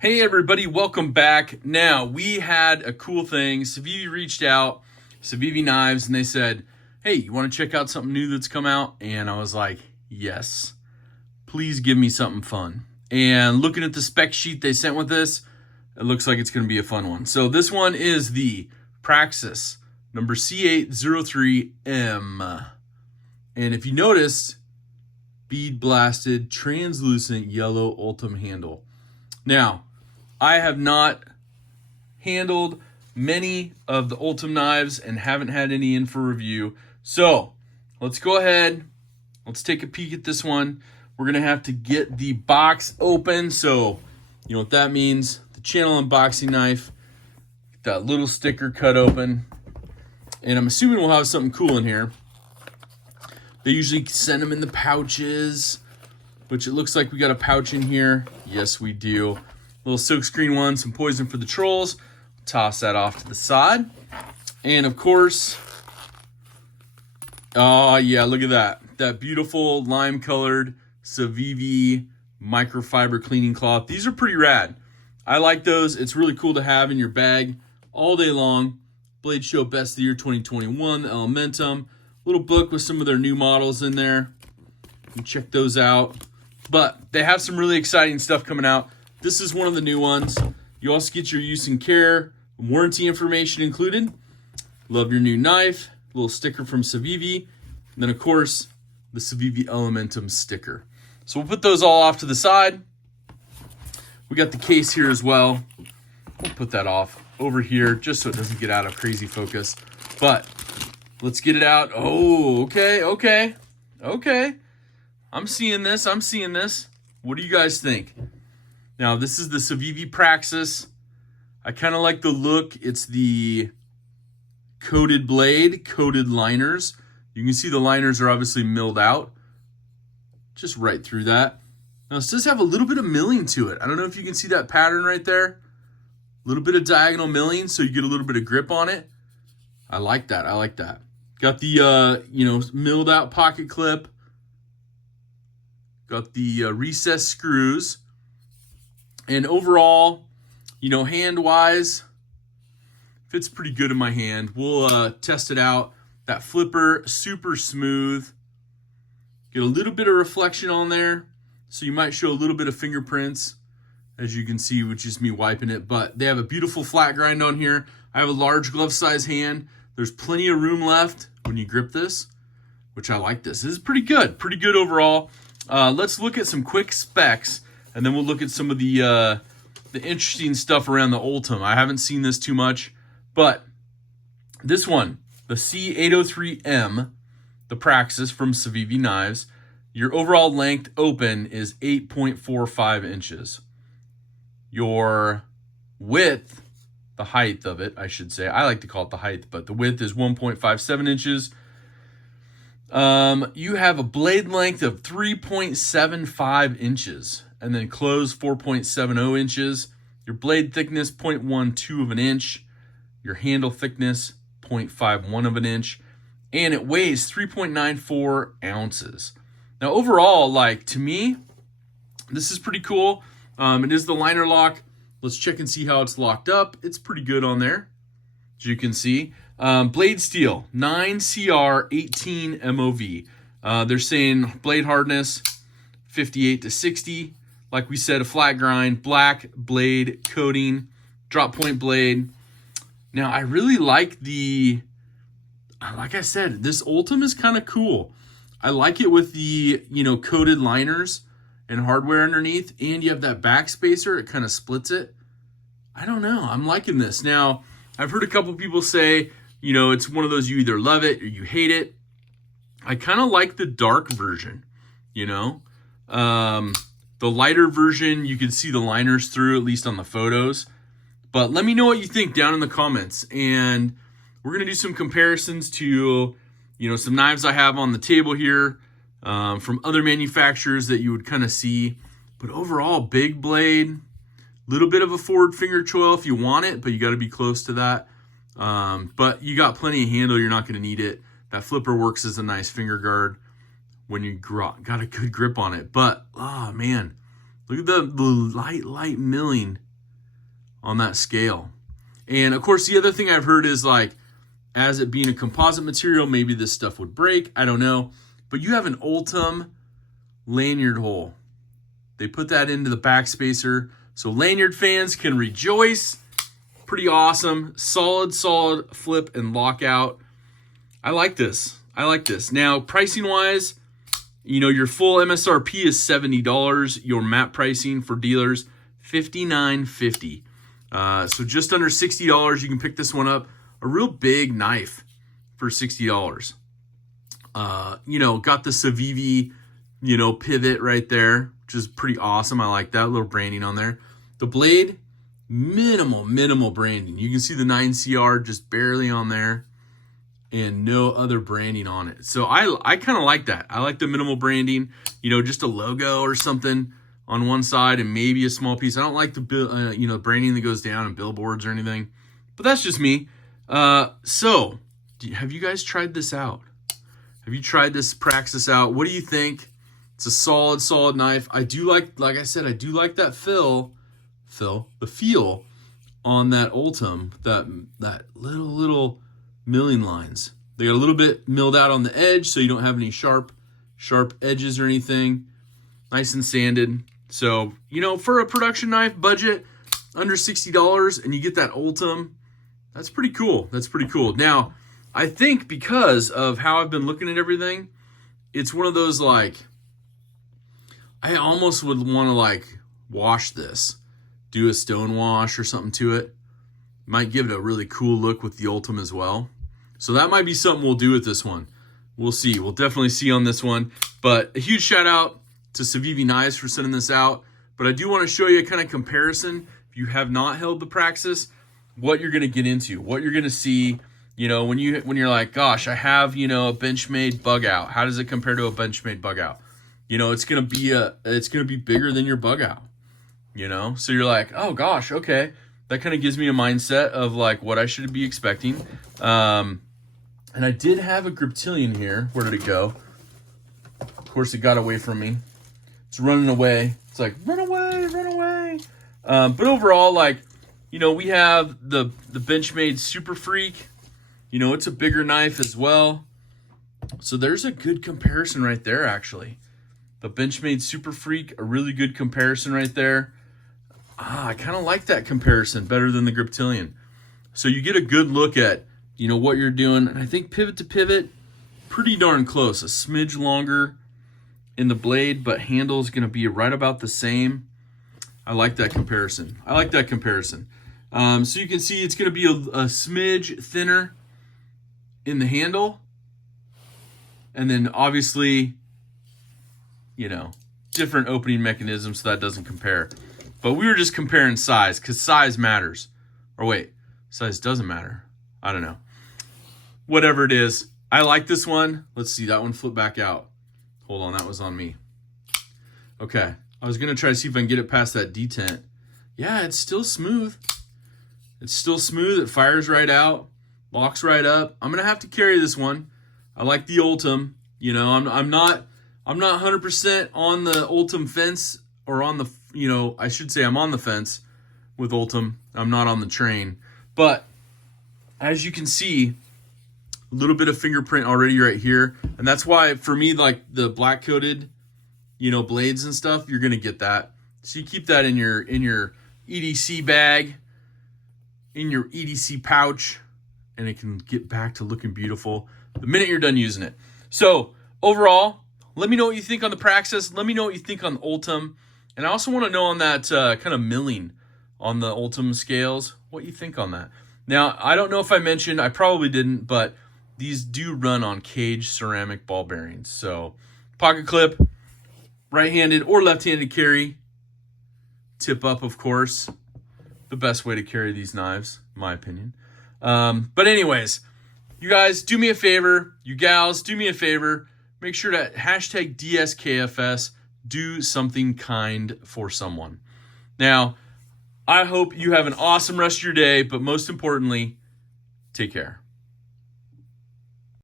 Hey everybody, welcome back. Now, we had a cool thing. Civivi reached out, Civivi Knives, and they said, hey, you want to check out something new that's come out? And I was like, yes, please give me something fun. And looking at the spec sheet they sent with this, it looks like it's going to be a fun one. So this one is the Praxis number C803M. And if you notice, bead blasted, translucent yellow Ultem handle. Now, I have not handled many of the Ultem knives and haven't had any in for review. So let's go ahead. Let's take a peek at this one. We're going to have to get the box open. So you know what that means. The channel unboxing knife. Get that little sticker cut open. And I'm assuming we'll have something cool in here. They usually send them in the pouches, which it looks like we got a pouch in here. Yes, we do. Little silkscreen one, some poison for the trolls. Toss that off to the side. And of course, oh yeah, look at that. That beautiful lime colored Civivi microfiber cleaning cloth. These are pretty rad. I like those. It's really cool to have in your bag all day long. Blade Show Best of the Year 2021, the Elementum. Little book with some of their new models in there. You can check those out. But they have some really exciting stuff coming out. This is one of the new ones. You also get your use and care, warranty information included. Love your new knife, little sticker from Civivi. And then, of course, the Civivi Elementum sticker. So we'll put those all off to the side. We got the case here as well. We'll put that off over here just so it doesn't get out of crazy focus. But let's get it out. Oh, okay. I'm seeing this. What do you guys think? Now, this is the Civivi Praxis. I kind of like the look. It's the coated blade, coated liners. You can see the liners are obviously milled out. Just right through that. Now, this does have a little bit of milling to it. I don't know if you can see that pattern right there. A little bit of diagonal milling so you get a little bit of grip on it. I like that. Got the, milled out pocket clip. Got the recessed screws. And overall, hand-wise, fits pretty good in my hand. We'll test it out. That flipper, super smooth. Get a little bit of reflection on there. So you might show a little bit of fingerprints, as you can see, which is me wiping it. But they have a beautiful flat grind on here. I have a large glove size hand. There's plenty of room left when you grip this, which I like this. This is pretty good overall. Let's look at some quick specs, and then we'll look at some of the interesting stuff around the Ultem. I haven't seen this too much, but this one, the C803M, the Praxis from Civivi Knives, your overall length open is 8.45 inches. Your width, the height of it, I should say. I like to call it the height, but the width is 1.57 inches. You have a blade length of 3.75 inches and then close 4.70 inches. Your blade thickness, 0.12 of an inch. Your handle thickness, 0.51 of an inch. And it weighs 3.94 ounces. Now, overall, to me, this is pretty cool. It is the liner lock. Let's check and see how it's locked up. It's pretty good on there, as you can see. Blade steel, 9CR 18 MOV. They're saying blade hardness, 58 to 60. Like we said, a flat grind, black blade coating, drop point blade. Now, I really like like I said, this Ultem is kind of cool. I like it with the, coated liners and hardware underneath, and you have that back spacer. It kind of splits it. I don't know. I'm liking this. Now, I've heard a couple people say, it's one of those you either love it or you hate it. I kind of like the dark version, The lighter version, you can see the liners through, at least on the photos. But let me know what you think down in the comments. And we're going to do some comparisons to, some knives I have on the table here from other manufacturers that you would kind of see. But overall, big blade, little bit of a forward finger choil if you want it, but you got to be close to that. But you got plenty of handle. You're not going to need it. That flipper works as a nice finger guard when you got a good grip on it. But, oh man, look at the light milling on that scale. And of course, the other thing I've heard is like, as it being a composite material, maybe this stuff would break. I don't know. But you have an Ultem lanyard hole. They put that into the back spacer, so lanyard fans can rejoice. Pretty awesome. Solid flip and lockout. I like this. I like this. Now, pricing wise, you know, your full MSRP is $70. Your MAP pricing for dealers, $59.50. So just under $60, you can pick this one up. A real big knife for $60. You know, got the Civivi, you know, pivot right there, which is pretty awesome. I like that little branding on there. The blade, minimal branding. You can see the 9CR just barely on there and no other branding on it. So I kind of like that. I like the minimal branding, you know, just a logo or something on one side and maybe a small piece. I don't like the you know, branding that goes down in billboards or anything, but that's just me. So have you guys tried this out? Have you tried this Praxis out? What do you think? It's a solid knife. I do like I said, I do like that the feel on that Ultem, that little milling lines. They got a little bit milled out on the edge, so you don't have any sharp edges or anything. Nice and sanded. So, you know, for a production knife budget under $60 and you get that Ultem, that's pretty cool. That's pretty cool. Now, I think because of how I've been looking at everything, it's one of those like, I almost would want to like wash this, do a stone wash or something to it. Might give it a really cool look with the Ultem as well. So that might be something we'll do with this one. We'll see. We'll definitely see on this one. But a huge shout out to Civivi Knives for sending this out. But I do want to show you a kind of comparison. If you have not held the Praxis, what you're going to get into, what you're going to see, you know, when you're like, gosh, I have, you know, a Benchmade bug out. How does it compare to a Benchmade bug out? You know, it's going to be bigger than your bug out, you know? So you're like, oh gosh, okay. That kind of gives me a mindset of like what I should be expecting. And I did have a Griptilian here. Where did it go? Of course, it got away from me. It's running away. It's like, run away. But overall, like, you know, we have the Benchmade Super Freak. You know, it's a bigger knife as well. So there's a good comparison right there, actually. The Benchmade Super Freak, a really good comparison right there. I kind of like that comparison better than the Griptilian. So you get a good look at, you know, what you're doing. And I think pivot to pivot, pretty darn close. A smidge longer in the blade, but handle is going to be right about the same. I like that comparison. So you can see it's going to be a smidge thinner in the handle. And then obviously, you know, different opening mechanisms, so that doesn't compare. But we were just comparing size, because size matters. Or wait, size doesn't matter. I don't know. Whatever it is, I like this one. Let's see, that one flipped back out. Hold on, that was on me. Okay, I was going to try to see if I can get it past that detent. Yeah, it's still smooth. It's still smooth. It fires right out, locks right up. I'm going to have to carry this one. I like the Ultem. You know, I'm not 100% on the Ultem fence, or on the, you know, I should say I'm on the fence with Ultem. I'm not on the train. But as you can see, a little bit of fingerprint already right here. And that's why, for me, like the black coated, you know, blades and stuff, you're going to get that. So you keep that in your EDC bag, in your EDC pouch, and it can get back to looking beautiful the minute you're done using it. So overall, let me know what you think on the Praxis. Let me know what you think on the Ultem. And I also want to know on that kind of milling on the Ultem scales, what you think on that. Now, I don't know if I mentioned, I probably didn't, but these do run on cage ceramic ball bearings. So pocket clip, right-handed or left-handed carry, tip up, of course. The best way to carry these knives, in my opinion. But anyways, you guys, do me a favor. You gals, do me a favor. Make sure to hashtag DSKFS, do something kind for someone. Now, I hope you have an awesome rest of your day, but most importantly, take care.